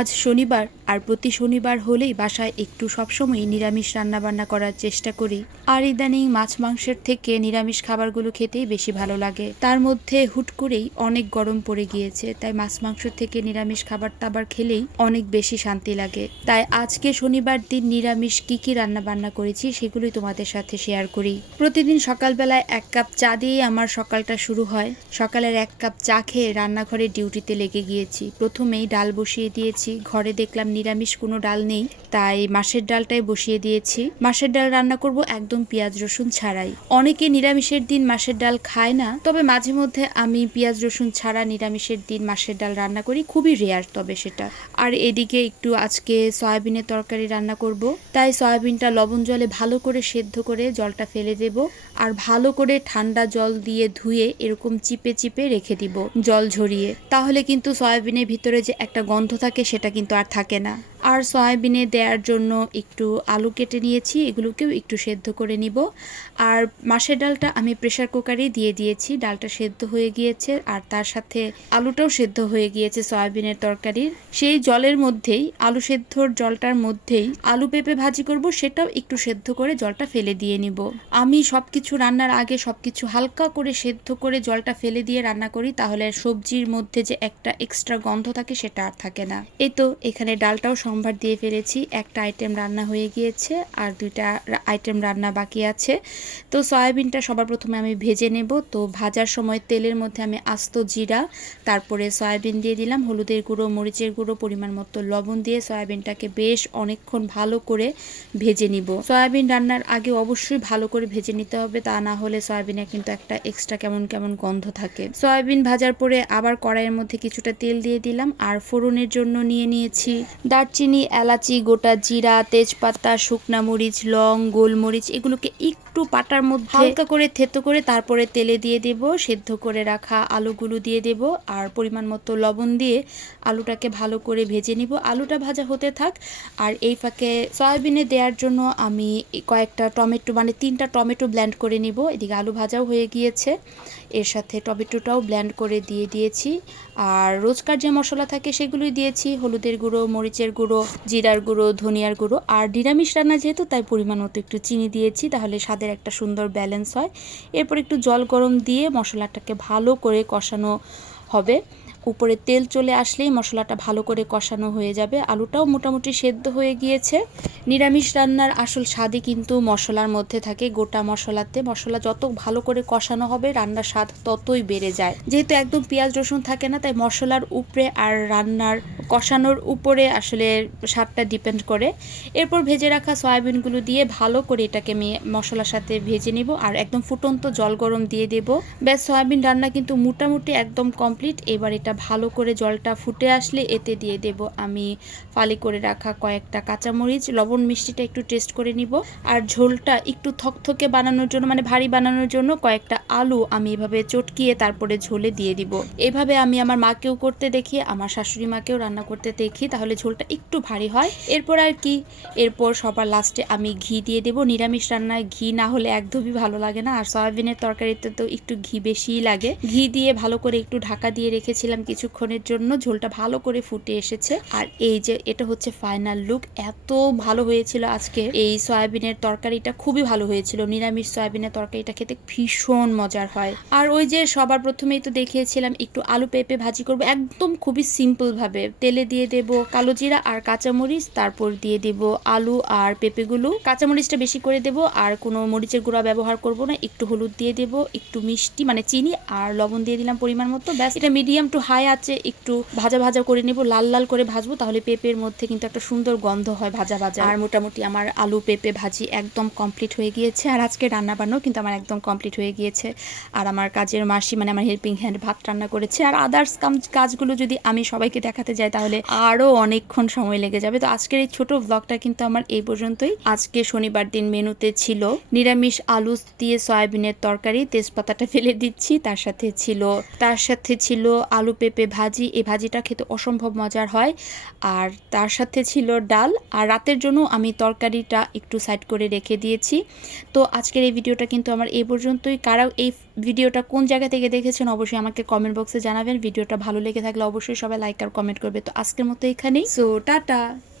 আজ শনিবার আর প্রতি শনিবার হলেই বাসায় একটু সবসময় নিরামিষ রান্নাবান্না করার চেষ্টা করি। আর ইদানিং মাছ মাংসের থেকে নিরামিষ খাবারগুলো খেতেই বেশি ভালো লাগে। তার মধ্যে হুট করেই অনেক গরম পড়ে গিয়েছে, তাই মাছ মাংস থেকে নিরামিষ খাবার টাবার খেলেই অনেক বেশি শান্তি লাগে। তাই আজকে শনিবার দিন নিরামিষ কি রান্না বান্না করেছি সেগুলোই তোমাদের সাথে শেয়ার করি। প্রতিদিন সকালবেলায় 1 কাপ চা দিয়ে আমার সকালটা শুরু হয়। সকালের 1 কাপ চা খেয়ে রান্নাঘরে ডিউটিতে লেগে গিয়েছি। প্রথমেই ডাল বসিয়ে দিয়েছি। ঘরে দেখলাম নিরামিষ কোনো ডাল নেই, তাই মাছের ডালটাই বসিয়ে দিয়েছি। মাছের ডাল রান্না করব একদম পেঁয়াজ রসুন ছাড়াই। অনেকে নিরামিষের দিন মাছের ডাল খায় না, তবে মাঝে মধ্যে আমি পেঁয়াজ রসুন ছাড়া নিরামিষের দিন মাছের ডাল রান্না করি, খুবই রেয়ার তবে সেটা। আর এদিকে একটু আজকে সয়াবিনের তরকারি রান্না করব, তাই সয়াবিনটা লবণ জলে ভালো করে সেদ্ধ করে জলটা ফেলে দেব। আর ভালো করে ঠান্ডা জল দিয়ে ধুয়ে এরকম চিপে চিপে রেখে দিব জল ঝরিয়ে। তাহলে কিন্তু সয়াবিনের ভিতরে যে একটা গন্ধ থাকে সেটা কিন্তু আর থাকে না। আর সয়াবিনে দেওয়ার জন্য একটু আলু কেটে নিয়েছি, এগুলোকেও একটু সেদ্ধ করে নিব। আর মাছের ডালটা আমি প্রেসার কুকারেই দিয়ে দিয়েছি, ডালটা সেদ্ধ হয়ে গিয়েছে আর তার সাথে আলুটাও সেদ্ধ হয়ে গিয়েছে সয়াবিনের তরকারির। সেই জলের মধ্যেই, আলু সেদ্ধর জলটার মধ্যেই আলু পেঁপে ভাজি করব, সেটাও একটু সেদ্ধ করে জলটা ফেলে দিয়ে নিব। আমি সবকিছু রান্নার আগে সবকিছু হালকা করে সেদ্ধ করে জলটা ফেলে দিয়ে রান্না করি, তাহলে সবজির মধ্যে যে একটা এক্সট্রা গন্ধ থাকে সেটা আর থাকে না। এই তো এখানে ডালটাও সম্ভার দিয়ে ফেলেছি। একটা আইটেম রান্না হয়ে গিয়েছে আর 2টা আইটেম রান্না বাকি আছে। তো সয়াবিনটা সবার প্রথমে আমি ভেজে নেব। তো ভাজার সময় তেলের মধ্যে আমি আস্ত জিরা, তারপরে সয়াবিন দিয়ে দিলাম, হলুদের গুঁড়ো, মরিচের গুঁড়ো, পরিমাণ মতো লবণ দিয়ে সয়াবিনটাকে বেশ অনেকক্ষণ ভালো করে ভেজে নিব। সয়াবিন রান্নার আগে অবশ্যই ভালো করে ভেজে নিতে হবে, তা না হলে সয়াবিনে কিন্তু একটা এক্সট্রা কেমন কেমন গন্ধ থাকে। সয়াবিন ভাজার পরে আবার কড়াইয়ের মধ্যে কিছুটা তেল দিয়ে দিলাম আর ফোড়নের জন্য নিয়ে নিয়েছি দারচিনি, এলাচি, গোটা জিরা, তেজপাতা, শুকনা মরিচ, লং, গোলমরিচ। এগুলোকে একটু পাটার মধ্যে হালকা করে থেতো করে তারপরে তেলে দিয়ে দেব। সেদ্ধ করে রাখা আলুগুলো দিয়ে দেব আর পরিমাণ মতো লবণ দিয়ে আলুটাকে ভালো করে ভেজে নিব। আলুটা ভাজা হতে থাক আর এই ফাঁকে সয়াবিনে দেওয়ার জন্য আমি কয়েকটা টমেটো, মানে 3টা টমেটো ব্লেন্ড করে নিব। এদিকে আলু ভাজাও হয়ে গিয়েছে, এর সাথে টমেটোটাও ব্লেন্ড করে দিয়ে দিয়েছি। আর রোজকার যে মশলা থাকে সেগুলোই দিয়েছি, হলুদের গুঁড়ো, মরিচের গুঁড়ো, জিরার গুঁড়ো, ধনিয়ার গুঁড়ো। আর নিরামিষ রান্না যেহেতু, তাই পরিমাণ মতো একটু চিনি দিয়েছি, তাহলে স্বাদের একটা সুন্দর ব্যালেন্স হয়। এরপর একটু জল গরম দিয়ে মশলাটাকে ভালো করে কষানো হবে। উপরে তেল চলে আসলেই মশলাটা ভালো করে কষানো হয়ে যাবে। আলুটাও মোটামুটি সেদ্ধ হয়ে গিয়েছে। নিরামিষ রান্নার আসল স্বাদই কিন্তু মশলার মধ্যে থাকে, গোটা মশলাতে। মশলা যত ভালো করে কষানো হবে রান্নার স্বাদ ততই বেড়ে যায়। যেহেতু একদম পেঁয়াজ রসুন থাকে না, তাই মশলার উপরে আর রান্নার কষানোর উপরে আসলে স্বাদটা ডিপেন্ড করে। এরপর ভেজে রাখা সয়াবিনগুলো দিয়ে ভালো করে এটাকে আমি মশলার সাথে ভেজে নিব আর একদম ফুটন্ত জল গরম দিয়ে দেব। ব্যাস, সয়াবিন রান্না কিন্তু মোটামুটি একদম কমপ্লিট। এবার এটা ভালো করে জলটা ফুটে আসলে এতে দিয়ে দেব আমি ফালি করে রাখা কয়েকটা কাঁচামরিচ। লবণ মিষ্টিটা একটু টেস্ট করে নিব। আর ঝোলটা একটু থকথকে বানানোর জন্য, মানে ভারী বানানোর জন্য কয়েকটা আলু আমি এভাবে চটকিয়ে তারপরে ঝোলে দিয়ে দিব। এভাবে আমি আমার মাকেও করতে দেখি, আমার শাশুড়ি মাকেও রান্না করতে দেখি, তাহলে ঝোলটা একটু ভারী হয়। এরপর আর কি, এরপর সবার লাস্টে আমি ঘি দিয়ে দেব। নিরামিষ রান্নায় ঘি না হলে একদমই ভালো লাগে না, আর সয়াবিনের তরকারিতে তো একটু ঘি বেশিই লাগে। ঘি দিয়ে ভালো করে একটু ঢাকা দিয়ে রেখেছিলাম কিছুক্ষণের জন্য। ঝোলটা ভালো করে ফুটে এসেছে আর এই যে এটা হচ্ছে ফাইনাল লুক। এত ভালো হয়েছিল আজকে এই সয়াবিনের তরকারিটা, খুবই ভালো হয়েছিল। নিরামিষ সয়াবিনের তরকারিটা খেতে ভীষণ মজার হয়। আর ওই যে সবার প্রথমেই তো দেখিয়েছিলাম একটু আলু পেঁপে ভাজি করব, একদম খুবই সিম্পল ভাবে। তেলে দিয়ে দেব কালো জিরা আর কাঁচামরিচ, তারপর দিয়ে দেব আলু আর পেঁপেগুলো। কাঁচামরিচটা বেশি করে দেব আর কোনো মরিচের গুঁড়া ব্যবহার করব না। একটু হলুদ দিয়ে দেব, একটু মিষ্টি মানে চিনি আর লবণ দিয়ে দিলাম পরিমাণ মতো। ব্যাস, এটা মিডিয়াম টু হাই আছে একটু ভাজা ভাজা করে নেব, লাল লাল করে ভাজবো, তাহলে পেঁপের মধ্যে কিন্তু একটা সুন্দর গন্ধ হয় ভাজা ভাজা। আর মোটামুটি আমার আলু পেঁপে ভাজি একদম কমপ্লিট হয়ে গিয়েছে। আর আজকে রান্না বান্নাও কিন্তু আমার একদম কমপ্লিট হয়ে গিয়েছে। আর আমার কাজের মাসি, মানে আমার হেল্পিং হ্যান্ড, ভাত রান্না করেছে। আর আদার্স কাজগুলো যদি আমি সবাইকে দেখাতে যাই তাহলে আরও অনেকক্ষণ সময় লেগে যাবে। তো আজকের এই ছোট ব্লগটা কিন্তু আমার এই পর্যন্তই। আজকে শনিবার দিন মেনুতে ছিল নিরামিষ আলু দিয়ে সয়াবিনের তরকারি, তেজপাতাটা ফেলে দিচ্ছি, তার সাথে ছিল আলু পেঁপে ভাজি। এই ভাজিটা খেতে অসম্ভব মজার হয়। আর তার সাথে ছিল ডাল। আর রাতের জন্য আমি তরকারিটা একটু সাইড করে রেখে দিয়েছি। তো আজকের এই ভিডিওটা কিন্তু আমার এই পর্যন্তই। কারা এই ভিডিওটা কোন জায়গা থেকে দেখেছেন অবশ্যই আমাকে কমেন্ট বক্সে জানাবেন। ভিডিওটা ভালো লেগে থাকলে অবশ্যই সবাই লাইক আর কমেন্ট করবে। তো আজকের মতো এখানেই, সো টাটা।